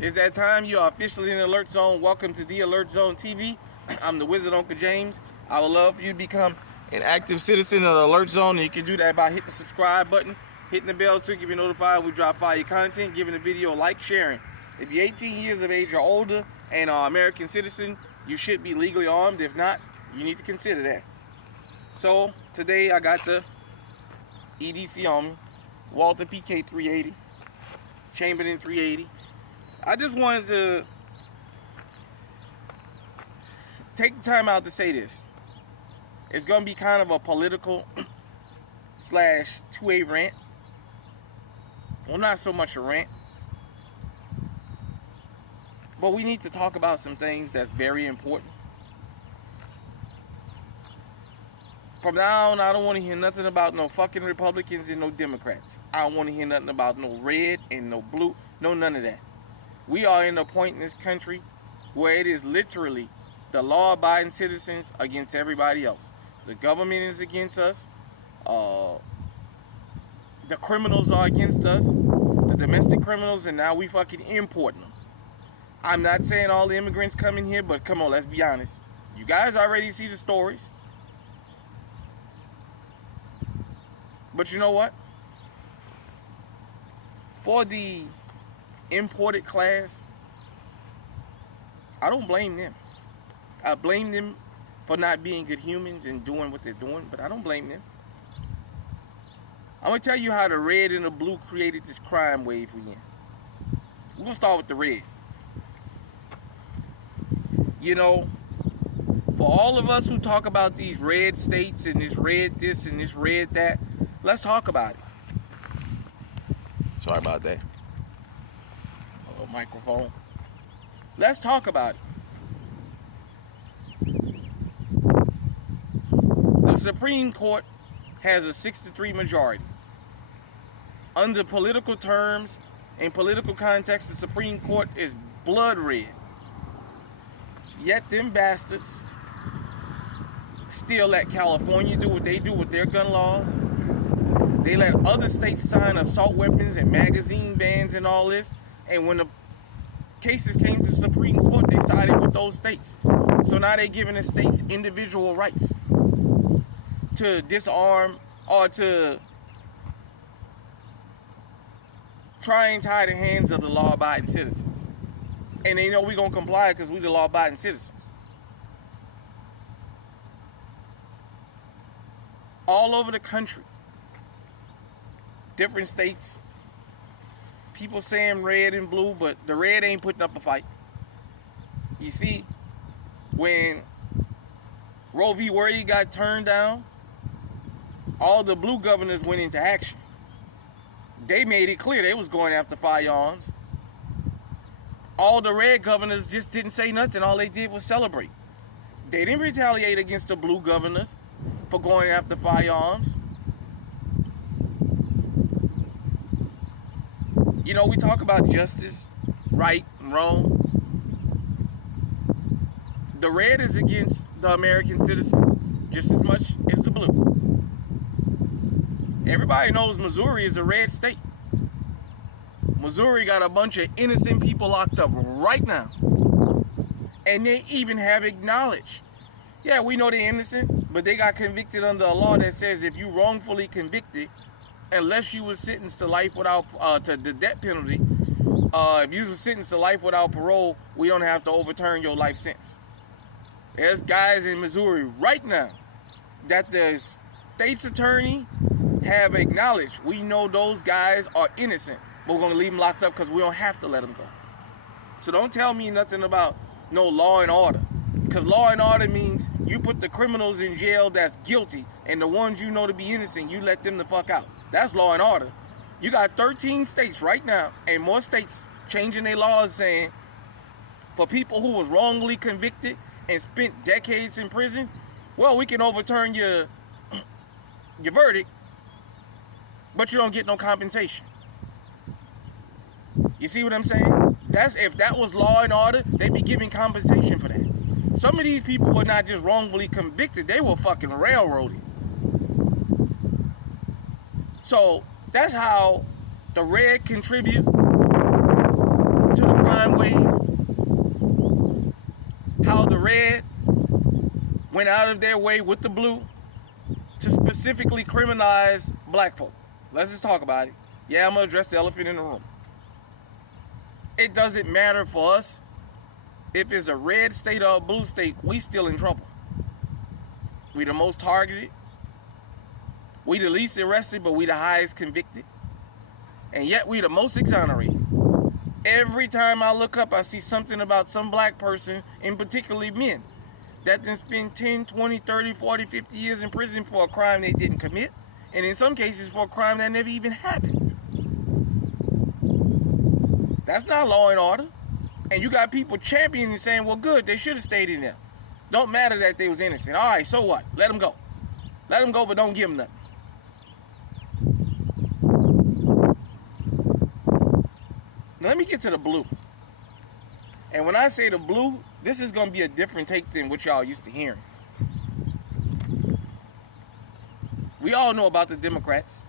It's that time. You are officially in the Alert Zone. Welcome to the Alert Zone TV. I'm the Wizard Uncle James. I would love for you to become an active citizen of the Alert Zone, and you can do that by hitting the subscribe button, hitting the bell so you can be notified when we drop fire content, giving the video a like, sharing. If you're 18 years of age or older and are an American citizen, you should be legally armed. If not, you need to consider that. So today I got the EDC on me, Walther PK 380, Chamberlain 380. I just wanted to take the time out to say this. It's going to be kind of a political slash two-way rant. Well, not so much a rant. But we need to talk about some things that's very important. From now on, I don't want to hear nothing about no fucking Republicans and no Democrats. I don't want to hear nothing about no red and no blue. No, none of that. We are in a point in this country where it is literally the law-abiding citizens against everybody else. The government is against us. The criminals are against us. The domestic criminals, and now we fucking importing them. I'm not saying all the immigrants come in here, but come on, let's be honest. You guys already see the stories. But you know what? For the imported class, I don't blame them. I blame them for not being good humans and doing what they're doing, but I don't blame them. I'm going to tell you how the red and the blue created this crime wave we're in. We're going to start with the red. You know, for all of us who talk about these red states and this red this and this red that, let's talk about it. Sorry about that. Oh, microphone. Let's talk about it. The Supreme Court has a 6-3 majority. Under political terms and political context, the Supreme Court is blood red. Yet them bastards still let California do what they do with their gun laws. They let other states sign assault weapons and magazine bans and all this. And when the cases came to the Supreme Court, they sided with those states. So now they're giving the states individual rights to disarm or to try and tie the hands of the law-abiding citizens. And they know we're going to comply because we're the law-abiding citizens. All over the country, different states, people saying red and blue, but the red ain't putting up a fight. You see, when Roe v. Wade got turned down, all the blue governors went into action. They made it clear they was going after firearms. All the red governors just didn't say nothing. All they did was celebrate. They didn't retaliate against the blue governors for going after firearms. You know, we talk about justice, right and wrong. The red is against the American citizen just as much as the blue. Everybody knows Missouri is a red state. Missouri got a bunch of innocent people locked up right now. And they even have acknowledged. Yeah, we know they're innocent, but they got convicted under a law that says if you wrongfully convicted, unless you were sentenced to life without, to the death penalty, if you were sentenced to life without parole, we don't have to overturn your life sentence. There's guys in Missouri right now that the state's attorney have acknowledged. We know those guys are innocent, but we're going to leave them locked up because we don't have to let them go. So don't tell me nothing about no law and order. Because law and order means you put the criminals in jail that's guilty, and the ones you know to be innocent, you let them the fuck out. That's law and order. You got 13 states right now, and more states changing their laws saying for people who was wrongly convicted and spent decades in prison, well, we can overturn your verdict, but you don't get no compensation. You see what I'm saying? That's if that was law and order, they'd be giving compensation for that. Some of these people were not just wrongfully convicted, they were fucking railroaded. So that's how the red contribute to the crime wave, how the red went out of their way with the blue to specifically criminalize black folk. Let's just talk about it. Yeah, I'm going to address the elephant in the room. It doesn't matter for us if it's a red state or a blue state, we still in trouble. We the most targeted. We the least arrested, but we the highest convicted. And yet we the most exonerated. Every time I look up, I see something about some black person, and particularly men, that then spend 10, 20, 30, 40, 50 years in prison for a crime they didn't commit, and in some cases for a crime that never even happened. That's not law and order. And you got people championing and saying, well, good, they should have stayed in there. Don't matter that they was innocent. All right, so what? Let them go. Let them go, but don't give them nothing. Now, let me get to the blue. And when I say the blue, this is going to be a different take than what y'all used to hearing. We all know about the Democrats.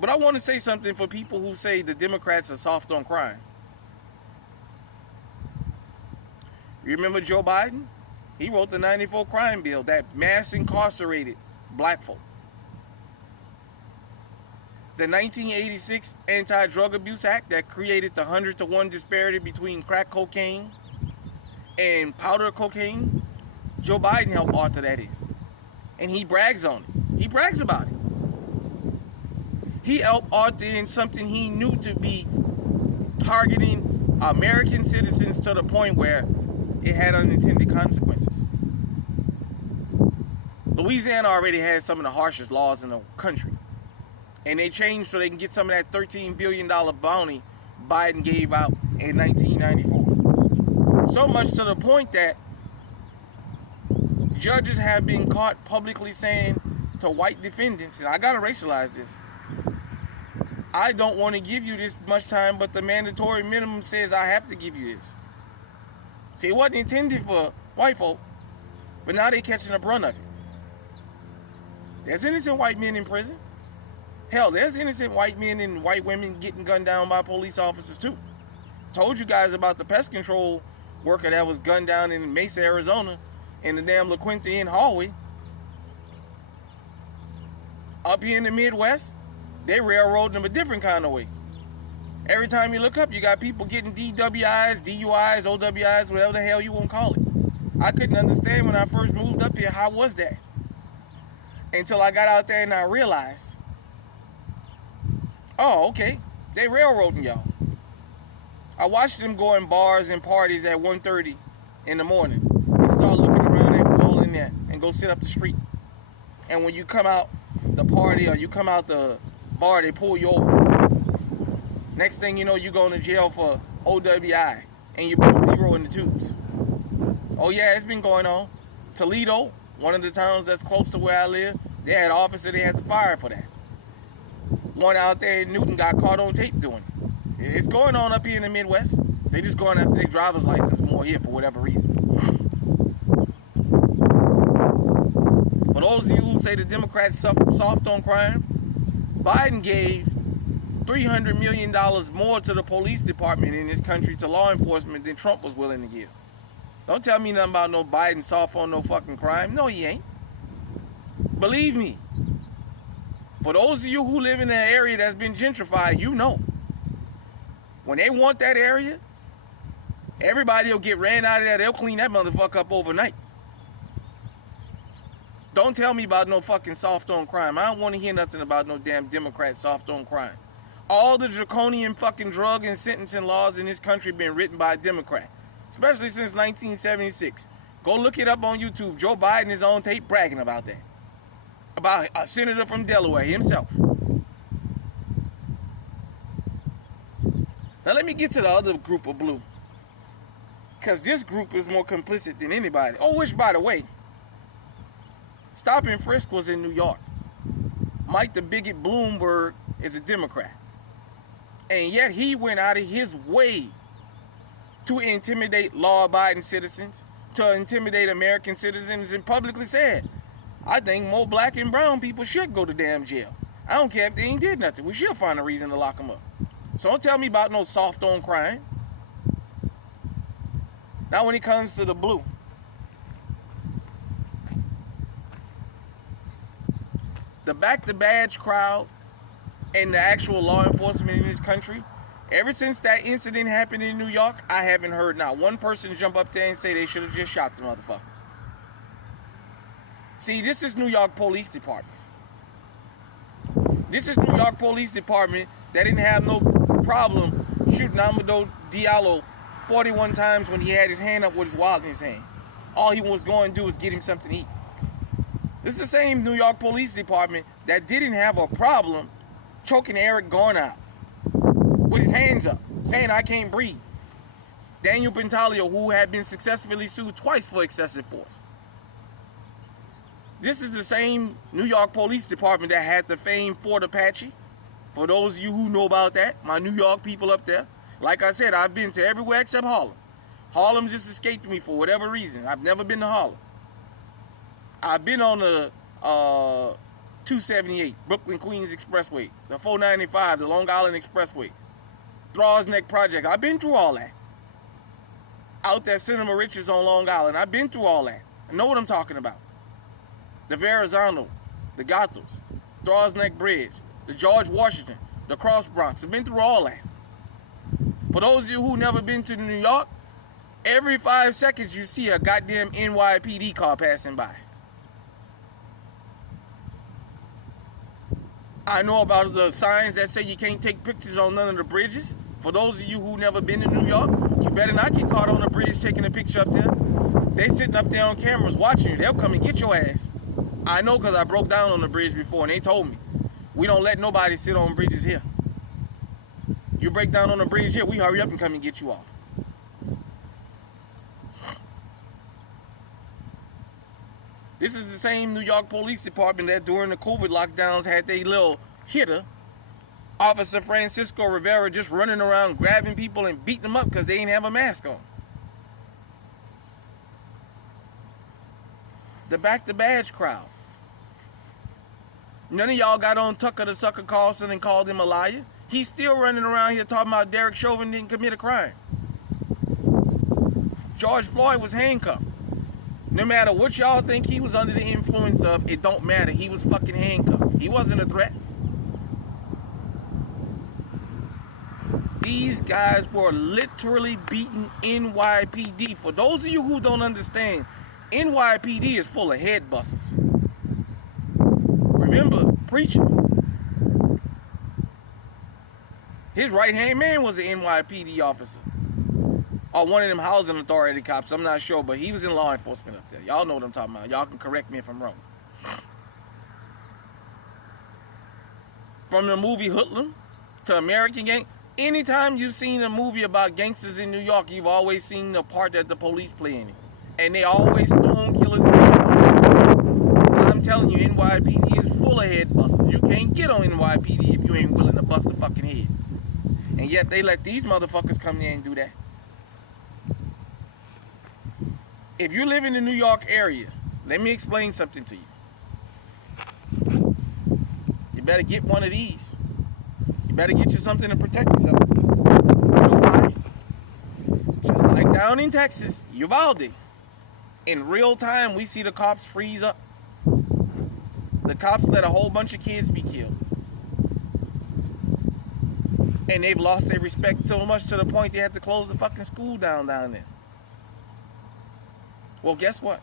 But I want to say something for people who say the Democrats are soft on crime. You remember Joe Biden? He wrote the 94 crime bill that mass incarcerated black folk. The 1986 Anti-Drug Abuse Act that created the 100-to-1 disparity between crack cocaine and powder cocaine. Joe Biden helped author that in. And he brags on it. He brags about it. He helped author in something he knew to be targeting American citizens to the point where it had unintended consequences. Louisiana already had some of the harshest laws in the country. And they changed so they can get some of that $13 billion bounty Biden gave out in 1994. So much to the point that judges have been caught publicly saying to white defendants, and I gotta racialize this, I don't want to give you this much time, but the mandatory minimum says I have to give you this. See, it wasn't intended for white folk, but now they're catching the brunt of it. There's innocent white men in prison. Hell, there's innocent white men and white women getting gunned down by police officers too. Told you guys about the pest control worker that was gunned down in Mesa, Arizona, in the damn La Quinta Inn hallway. Up here in the Midwest, they railroading them a different kind of way. Every time you look up, you got people getting DWIs, DUIs, OWIs, whatever the hell you want to call it. I couldn't understand when I first moved up here, how was that? Until I got out there and I realized, oh, okay, they railroading y'all. I watched them go in bars and parties at 1:30 in the morning and start looking around at who all in there and go sit up the street. And when you come out the party or you come out the bar, they pull you over. Next thing you know, you going to jail for OWI and you put 0 in the tubes. Oh yeah, it's been going on. Toledo, one of the towns that's close to where I live, they had an officer they had to fire for that. One out there in Newton got caught on tape doing it. It's going on up here in the Midwest. They just going after their driver's license more here for whatever reason. For those of you who say the Democrats soft on crime, Biden gave $300 million more to the police department in this country, to law enforcement, than Trump was willing to give. Don't tell me nothing about no Biden soft on no fucking crime. No, he ain't. Believe me. For those of you who live in an area that's been gentrified, you know. When they want that area, everybody will get ran out of there. They'll clean that motherfucker up overnight. Don't tell me about no fucking soft on crime. I don't want to hear nothing about no damn Democrat soft on crime. All the draconian fucking drug and sentencing laws in this country been written by a Democrat, especially since 1976. Go look it up on YouTube. Joe Biden is on tape bragging about that. About a senator from Delaware himself. Now let me get to the other group of blue. Because this group is more complicit than anybody. Oh, which, by the way, Stop and Frisk was in New York. Mike the bigot Bloomberg is a Democrat. And yet he went out of his way to intimidate law-abiding citizens, to intimidate American citizens, and publicly said, I think more black and brown people should go to damn jail. I don't care if they ain't did nothing. We should find a reason to lock them up. So don't tell me about no soft on crime. Now when it comes to the blue, the back the badge crowd and the actual law enforcement in this country, ever since that incident happened in New York, I haven't heard not one person jump up there and say they should have just shot the motherfuckers. See, this is New York Police Department. This is New York Police Department that didn't have no problem shooting Amadou Diallo 41 times when he had his hand up with his wallet in his hand. All he was going to do was get him something to eat. This is the same New York Police Department that didn't have a problem choking Eric Garner out with his hands up, saying, "I can't breathe." Daniel Bentaglio, who had been successfully sued twice for excessive force. This is the same New York Police Department that had the famed Fort Apache. For those of you who know about that, my New York people up there, like I said, I've been to everywhere except Harlem. Harlem just escaped me for whatever reason. I've never been to Harlem. I've been on the 278, Brooklyn Queens Expressway, the 495, the Long Island Expressway, Thrall's Neck Project. I've been through all that. Out there, Cinema Riches on Long Island. I've been through all that. I know what I'm talking about. The Verrazano, the Gatos, Thrall's Neck Bridge, the George Washington, the Cross Bronx. I've been through all that. For those of you who never been to New York, every 5 seconds you see a goddamn NYPD car passing by. I know about the signs that say you can't take pictures on none of the bridges. For those of you who never been to New York, you better not get caught on the bridge taking a picture up there. They sitting up there on cameras watching you. They'll come and get your ass. I know because I broke down on the bridge before and they told me, we don't let nobody sit on bridges here. You break down on the bridge here, we hurry up and come and get you off. This is the same New York Police Department that during the COVID lockdowns had their little hitter, Officer Francisco Rivera, just running around grabbing people and beating them up because they ain't have a mask on. The back the badge crowd. None of y'all got on Tucker the Sucker Carlson and called him a liar. He's still running around here talking about Derek Chauvin didn't commit a crime. George Floyd was handcuffed. No matter what y'all think he was under the influence of, it don't matter. He was fucking handcuffed. He wasn't a threat. These guys were literally beating NYPD. For those of you who don't understand, NYPD is full of head busters. Remember, Preacher. His right-hand man was an NYPD officer. Or one of them housing authority cops, I'm not sure, but he was in law enforcement up there. Y'all know what I'm talking about. Y'all can correct me if I'm wrong. From the movie Hoodlum to American Gang, anytime you've seen a movie about gangsters in New York, you've always seen the part that the police play in it. And they always stone killers and head busters. I'm telling you, NYPD is full of head busters. You can't get on NYPD if you ain't willing to bust a fucking head. And yet they let these motherfuckers come there and do that. If you live in the New York area, let me explain something to you. You better get one of these. You better get you something to protect yourself. You know why? Just like down in Texas, Uvalde, in real time, we see the cops freeze up. The cops let a whole bunch of kids be killed. And they've lost their respect so much to the point they had to close the fucking school down there. Well, guess what?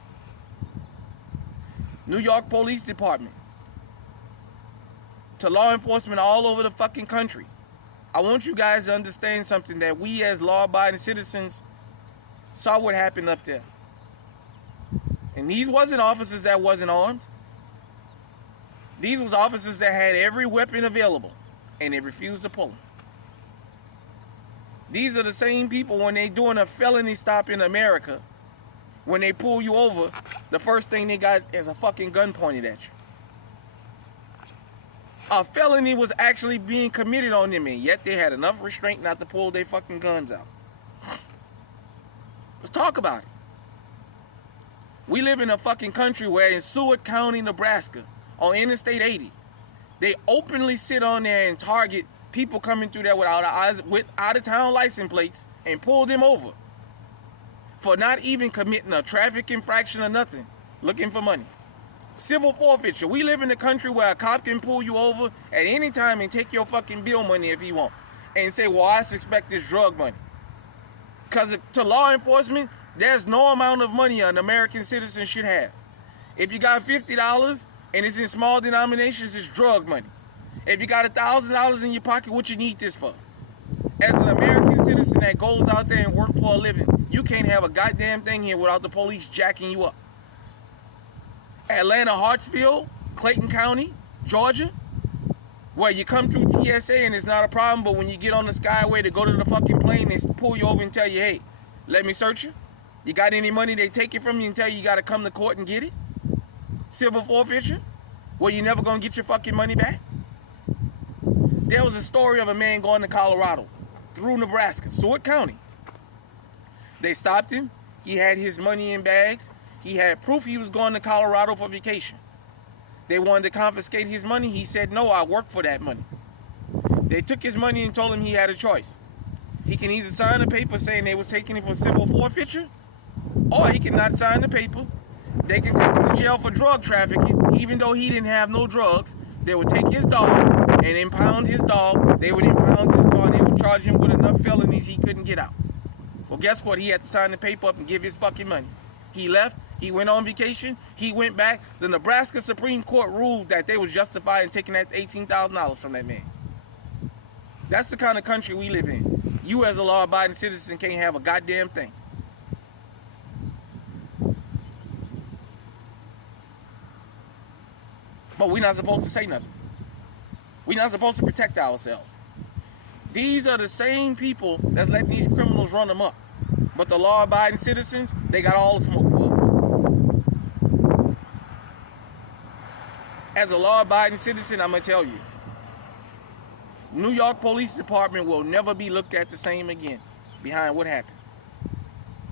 New York Police Department, to law enforcement all over the fucking country, I want you guys to understand something, that we as law-abiding citizens saw what happened up there. And these wasn't officers that wasn't armed. These was officers that had every weapon available, and they refused to pull them. These are the same people when they doing a felony stop in America. When they pull you over, the first thing they got is a fucking gun pointed at you. A felony was actually being committed on them, and yet they had enough restraint not to pull their fucking guns out. Let's talk about it. We live in a fucking country where in Seward County, Nebraska, on Interstate 80, they openly sit on there and target people coming through there without eyes, with out-of-town license plates and pulled them over for not even committing a traffic infraction or nothing, looking for money. Civil forfeiture. We live in a country where a cop can pull you over at any time and take your fucking bill money if he want, and say, well, I suspect this drug money. Because to law enforcement, there's no amount of money an American citizen should have. If you got $50 and it's in small denominations, it's drug money. If you got $1,000 in your pocket, what you need this for? As an American citizen that goes out there and works for a living, you can't have a goddamn thing here without the police jacking you up. Atlanta, Hartsfield, Clayton County, Georgia, where you come through TSA and it's not a problem, but when you get on the Skyway to go to the fucking plane, they pull you over and tell you, hey, let me search you. You got any money, they take it from you and tell you got to come to court and get it. Civil forfeiture, where you never going to get your fucking money back. There was a story of a man going to Colorado through Nebraska, Seward County. They stopped him. He had his money in bags. He had proof he was going to Colorado for vacation. They wanted to confiscate his money. He said, no, I work for that money. They took his money and told him he had a choice. He can either sign a paper saying they was taking him for civil forfeiture, or he can not sign the paper. They can take him to jail for drug trafficking, even though he didn't have no drugs. They would take his dog and impound his dog. They would impound his car. They would charge him with enough felonies he couldn't get out. Well, guess what? He had to sign the paper up and give his fucking money. He left. He went on vacation. He went back. The Nebraska Supreme Court ruled that they was justified in taking that $18,000 from that man. That's the kind of country we live in. You as a law-abiding citizen can't have a goddamn thing. But we're not supposed to say nothing. We're not supposed to protect ourselves. These are the same people that's letting these criminals run them up. But the law-abiding citizens, they got all the smoke for us. As a law-abiding citizen, I'm going to tell you, New York Police Department will never be looked at the same again behind what happened.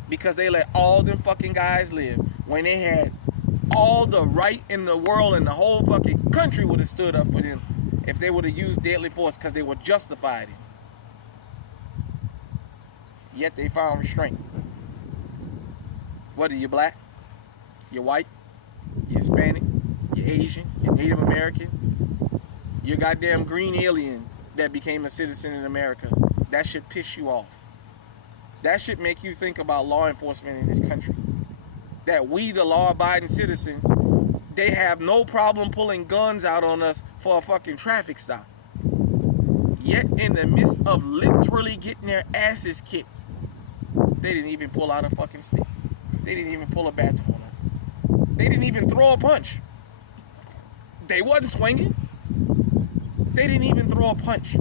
Because they let all them fucking guys live when they had all the right in the world, and the whole fucking country would have stood up for them if they would have used deadly force because they were justified in. Yet they found restraint. Whether you're black, you're white, you're Hispanic, you're Asian, you're Native American, you're goddamn green alien that became a citizen in America, that should piss you off. That should make you think about law enforcement in this country. That we, the law-abiding citizens, they have no problem pulling guns out on us for a fucking traffic stop. Yet in the midst of literally getting their asses kicked, they didn't even pull out a fucking stick. They didn't even pull a baton out. They didn't even throw a punch. They wasn't swinging. They didn't even throw a punch.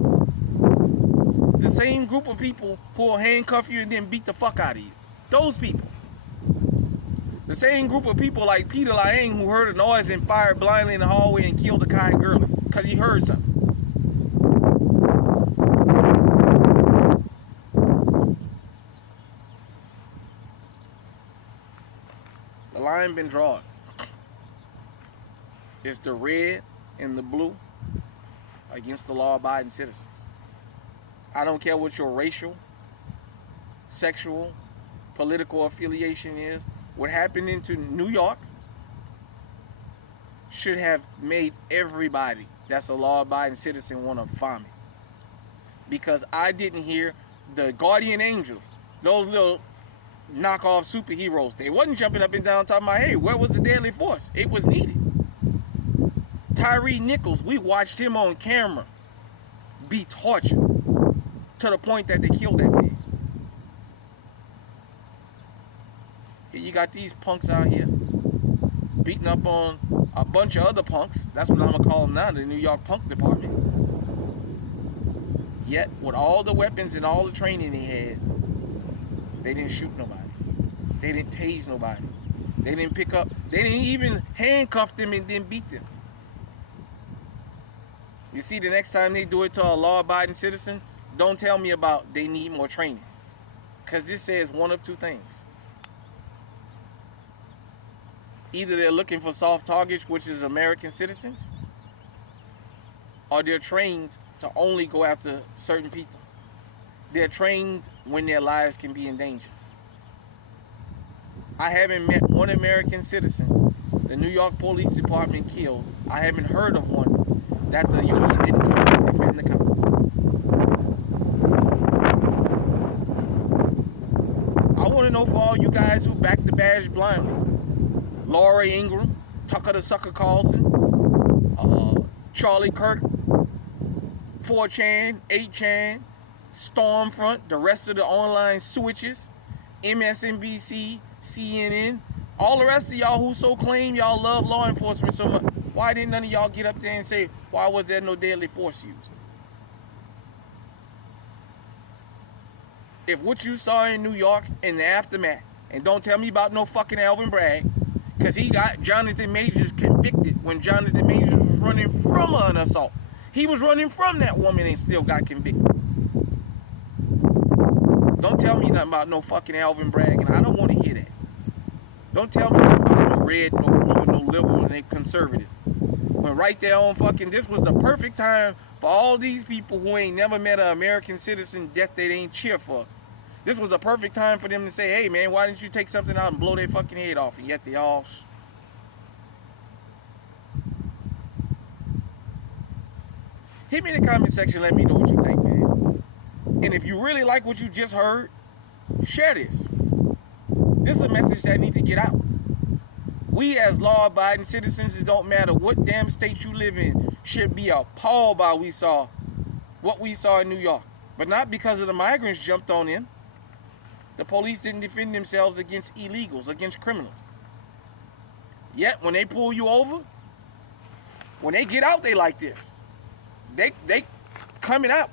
The same group of people who will handcuff you and then beat the fuck out of you. Those people. The same group of people like Peter Liang who heard a noise and fired blindly in the hallway and killed the Kai Gurley because he heard something. The line been drawn. It's the red and the blue against the law-abiding citizens. I don't care what your racial, sexual, political affiliation is. What happened into New York should have made everybody that's a law-abiding citizen want to vomit. Because I didn't hear the guardian angels, those little knockoff superheroes, they wasn't jumping up and down talking about, hey, where was the deadly force? It was needed. Tyree Nichols, we watched him on camera be tortured to the point that they killed that man. You got these punks out here beating up on a bunch of other punks. That's what I'm going to call them now, the New York Punk Department. Yet, with all the weapons and all the training they had, they didn't shoot nobody. They didn't tase nobody. They didn't pick up, they didn't even handcuff them and then beat them. You see, the next time they do it to a law-abiding citizen, don't tell me about they need more training. Because this says one of two things. Either they're looking for soft targets, which is American citizens, or they're trained to only go after certain people. They're trained when their lives can be in danger. I haven't met one American citizen the New York Police Department killed. I haven't heard of one that the union didn't come out and defend the cop. I want to know for all you guys who back the badge blindly. Laura Ingraham, Tucker the Sucker Carlson, Charlie Kirk, 4chan, 8chan, Stormfront, the rest of the online switches, MSNBC, CNN, all the rest of y'all who so claim y'all love law enforcement so much. Why didn't none of y'all get up there and say, why was there no deadly force used? If what you saw in New York in the aftermath, and don't tell me about no fucking Alvin Bragg, because he got Jonathan Majors convicted when Jonathan Majors was running from an assault. He was running from that woman and still got convicted. Don't tell me nothing about no fucking Alvin Bragg, and I don't want to hear that. Don't tell me nothing about no red, no blue, no liberal, and they conservative. When right there on fucking, this was the perfect time for all these people who ain't never met an American citizen death they ain't cheer for. This was the perfect time for them to say, hey man, why didn't you take something out and blow their fucking head off? And yet they all... Hit me in the comment section, let me know what you think, man. And if you really like what you just heard, share this. This is a message that needs to get out. We as law-abiding citizens, it don't matter what damn state you live in, should be appalled by what we saw in New York. But not because of the migrants jumped on in. The police didn't defend themselves against illegals, against criminals. Yet, when they pull you over, when they get out, they like this. They coming out.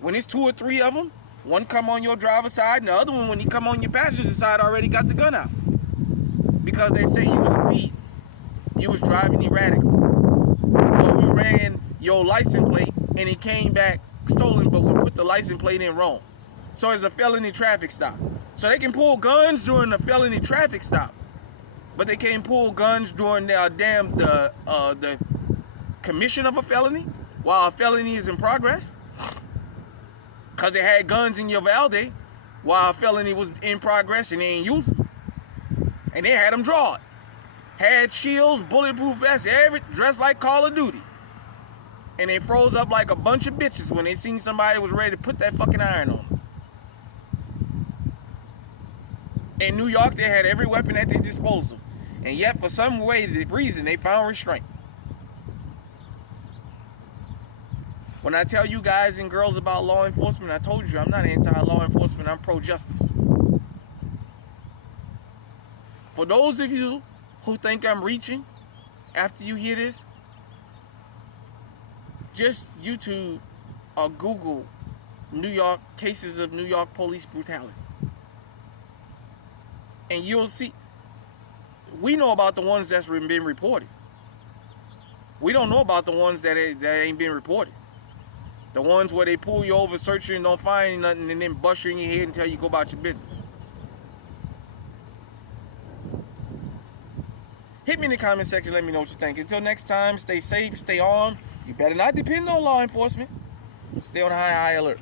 When it's 2 or 3 of them, one come on your driver's side, and the other one, when he come on your passenger side, already got the gun out. Because they say you was speed. You was driving erratically. But we ran your license plate, and it came back stolen, but we put the license plate in wrong. So it's a felony traffic stop. So they can pull guns during the felony traffic stop, but they can't pull guns during the commission of a felony while a felony is in progress. Because they had guns in Uvalde while a felony was in progress and they ain't used them. And they had them draw it. Had shields, bulletproof vests, dressed like Call of Duty. And they froze up like a bunch of bitches when they seen somebody was ready to put that fucking iron on them. In New York, they had every weapon at their disposal. And yet, for some reason, they found restraint. When I tell you guys and girls about law enforcement, I told you I'm not anti-law enforcement, I'm pro-justice. For those of you who think I'm reaching after you hear this, just YouTube or Google New York cases of New York police brutality. And you'll see, we know about the ones that's been reported. We don't know about the ones that ain't been reported. The ones where they pull you over, search you, and don't find nothing, and then bust you in your head and tell you go about your business. Hit me in the comment section, let me know what you think. Until next time, stay safe, stay armed. You better not depend on law enforcement. Stay on high alert.